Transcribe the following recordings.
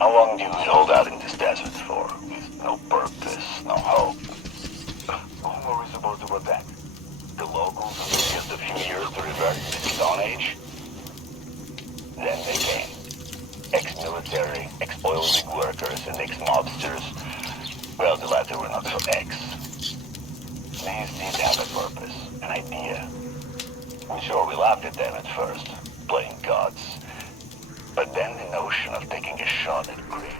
How long do you hold out in this desert for? With no purpose, no hope. Who were we supposed to protect? The locals who took just a few years to revert to the Stone Age? Then they came. Ex-military, ex-oil rig workers, and ex-mobsters. Well, the latter were not so ex. These did have a purpose, an idea. I'm sure we laughed at them at first, playing gods. But then the notion of taking a shot at greed.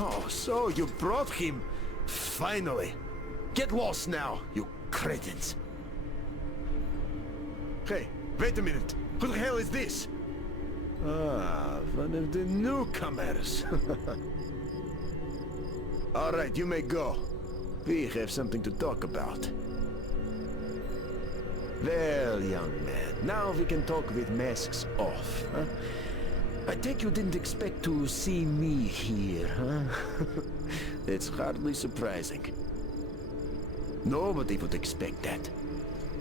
Oh, so you brought him. Finally. Get lost now, you cretins. Hey, wait a minute. Who the hell is this? Ah, one of the newcomers. All right, you may go. We have something to talk about. Well, young man, now we can talk with masks off, huh? I take you didn't expect to see me here, huh? It's hardly surprising. Nobody would expect that.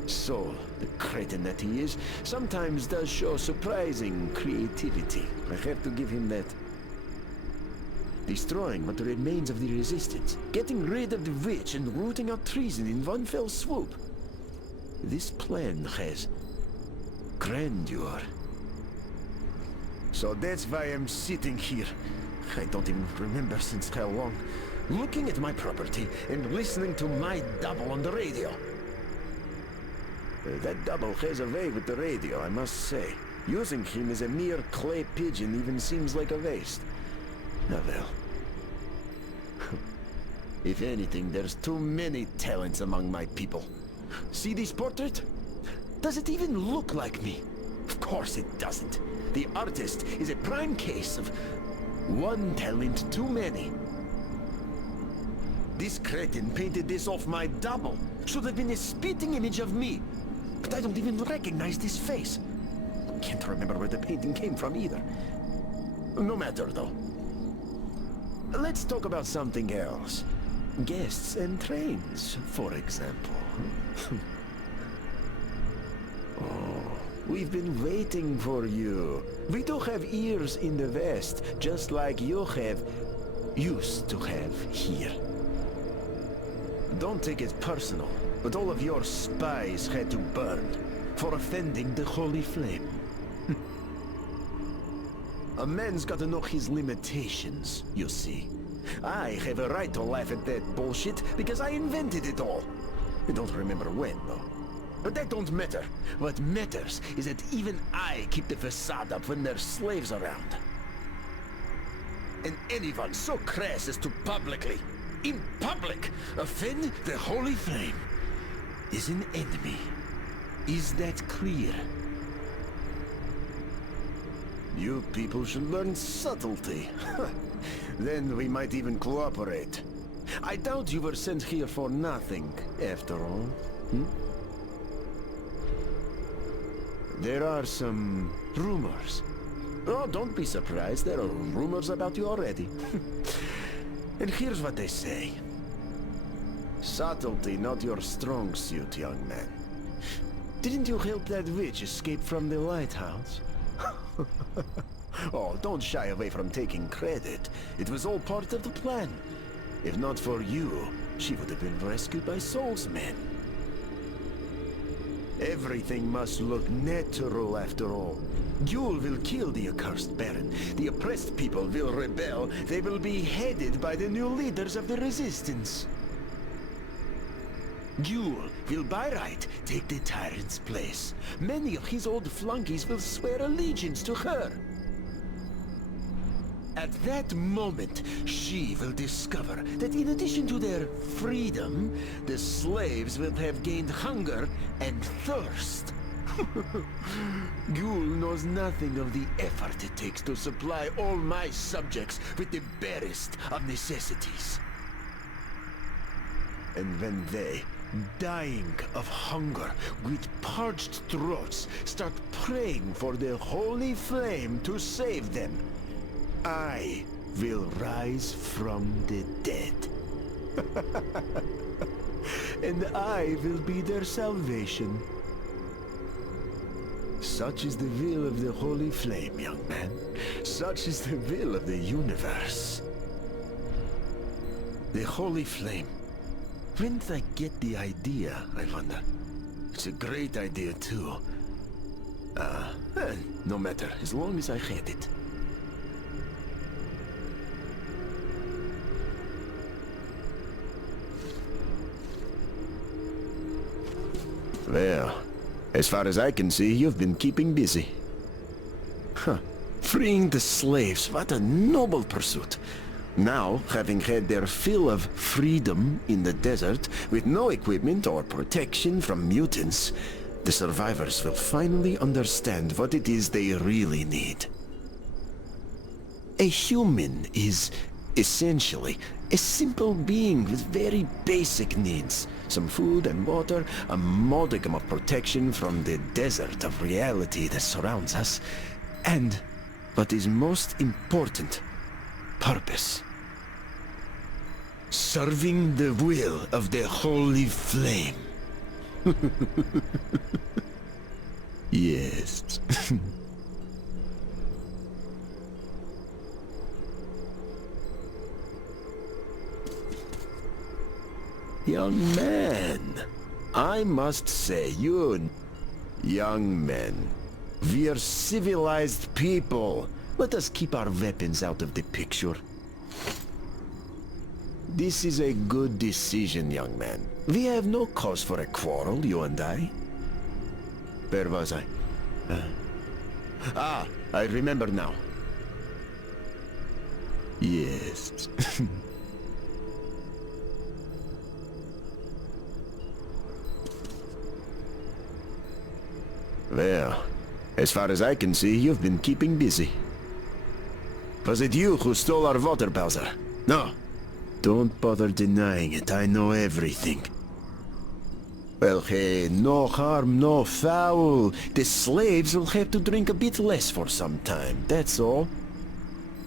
Saul, the cretin that he is, sometimes does show surprising creativity. I have to give him that. Destroying what remains of the resistance, getting rid of the witch and rooting out treason in one fell swoop. This plan has grandeur. So that's why I'm sitting here. I don't even remember since how long. Looking at my property and listening to my double on the radio. That double has a way with the radio, I must say. Using him as a mere clay pigeon even seems like a waste. Ah well. If anything, there's too many talents among my people. See this portrait? Does it even look like me? Of course it doesn't. The artist is a prime case of one talent too many. This cretin painted this off my double. Should have been a spitting image of me. But I don't even recognize this face. Can't remember where the painting came from either. No matter though. Let's talk about something else. Guests and trains, for example. Oh, we've been waiting for you. We do have ears in the West, just like you have, used to have here. Don't take it personal, but all of your spies had to burn for offending the Holy Flame. A man's got to know his limitations, you see. I have a right to laugh at that bullshit because I invented it all. I don't remember when, though. But that don't matter. What matters is that even I keep the facade up when there's slaves around. And anyone so crass as to publicly, in public, offend the Holy Flame is an enemy. Is that clear? You people should learn subtlety. Then we might even cooperate. I doubt you were sent here for nothing, after all. There are some rumors. Oh, don't be surprised. There are rumors about you already. And here's what they say. Subtlety, not your strong suit, young man. Didn't you help that witch escape from the lighthouse? Oh, don't shy away from taking credit. It was all part of the plan. If not for you, she would have been rescued by Soul's men. Everything must look natural after all. Yule will kill the accursed Baron. The oppressed people will rebel. They will be headed by the new leaders of the resistance. Yule will by right take the tyrant's place. Many of his old flunkies will swear allegiance to her. At that moment, she will discover that in addition to their freedom, the slaves will have gained hunger and thirst. Yule knows nothing of the effort it takes to supply all my subjects with the barest of necessities. And when they, dying of hunger, with parched throats, start praying for the holy flame to save them, I will rise from the dead. And I will be their salvation. Such is the will of the holy flame, young man. Such is the will of the universe. The holy flame. When did I get the idea, I wonder? It's a great idea, too. No matter, as long as I had it. Well, as far as I can see, you've been keeping busy. Huh. Freeing the slaves, what a noble pursuit. Now, having had their fill of freedom in the desert, with no equipment or protection from mutants, the survivors will finally understand what it is they really need. A human is, essentially, a simple being with very basic needs. Some food and water, a modicum of protection from the desert of reality that surrounds us, and, what is most important, purpose. Serving the will of the holy flame. Yes. Young man, I must say, you... Young men, we're civilized people. Let us keep our weapons out of the picture. This is a good decision, young man. We have no cause for a quarrel, you and I. Where was I? I remember now. Yes. Well, as far as I can see, you've been keeping busy. Was it you who stole our water, Bowser? No. Don't bother denying it, I know everything. Well, hey, no harm, no foul. The slaves will have to drink a bit less for some time, that's all.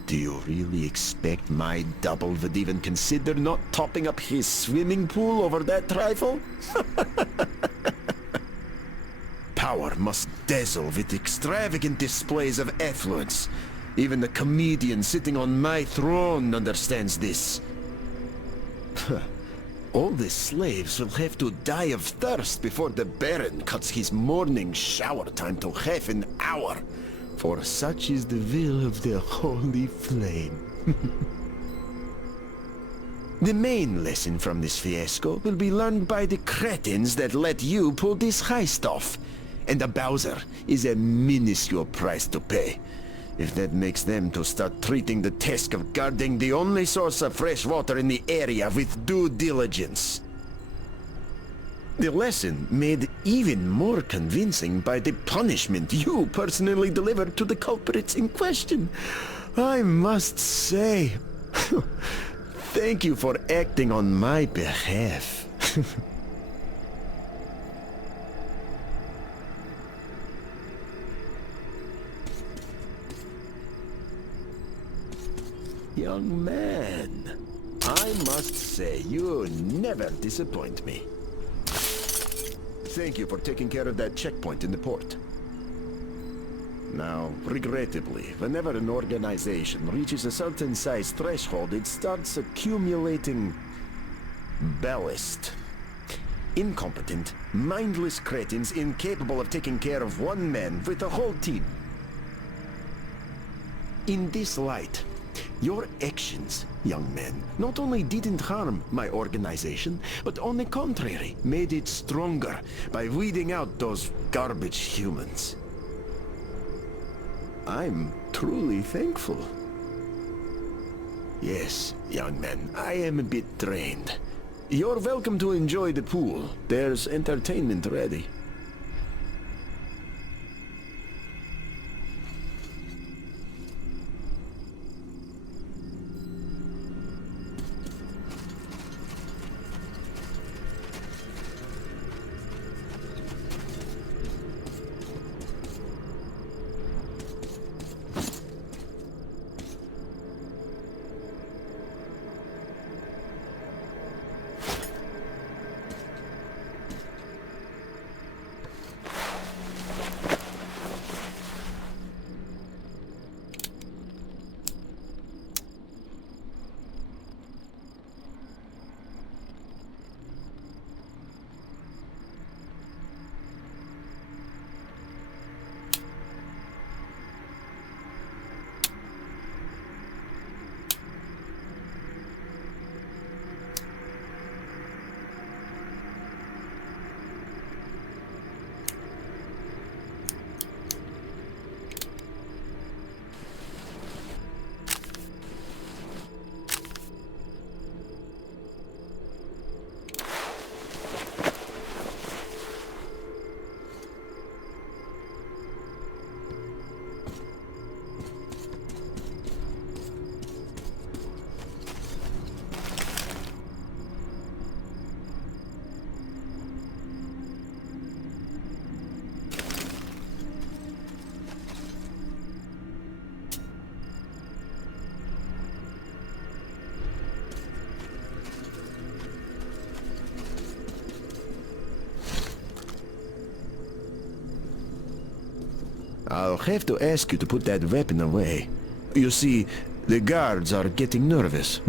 Do you really expect my double would even consider not topping up his swimming pool over that trifle? Power must dazzle with extravagant displays of affluence. Even the comedian sitting on my throne understands this. All the slaves will have to die of thirst before the Baron cuts his morning shower time to half an hour. For such is the will of the holy flame. The main lesson from this fiasco will be learned by the cretins that let you pull this heist off. And the Bowser is a minuscule price to pay. If that makes them to start treating the task of guarding the only source of fresh water in the area with due diligence. The lesson made even more convincing by the punishment you personally delivered to the culprits in question. I must say, thank you for acting on my behalf. Young man, I must say you never disappoint me. Thank you for taking care of that checkpoint in the port. Now, regrettably, whenever an organization reaches a certain size threshold, it starts accumulating ballast. Incompetent, mindless cretins incapable of taking care of one man with a whole team. In this light, your actions, young man, not only didn't harm my organization, but on the contrary, made it stronger by weeding out those garbage humans. I'm truly thankful. Yes, young man, I am a bit drained. You're welcome to enjoy the pool. There's entertainment ready. I'll have to ask you to put that weapon away. You see, the guards are getting nervous,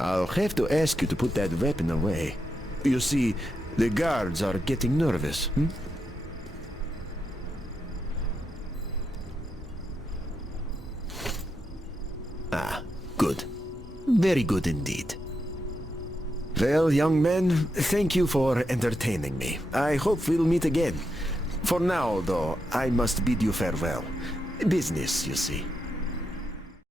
I'll have to ask you to put that weapon away. You see, the guards are getting nervous, Ah, good. Very good indeed. Well, young man, thank you for entertaining me. I hope we'll meet again. For now, though, I must bid you farewell. Business, you see.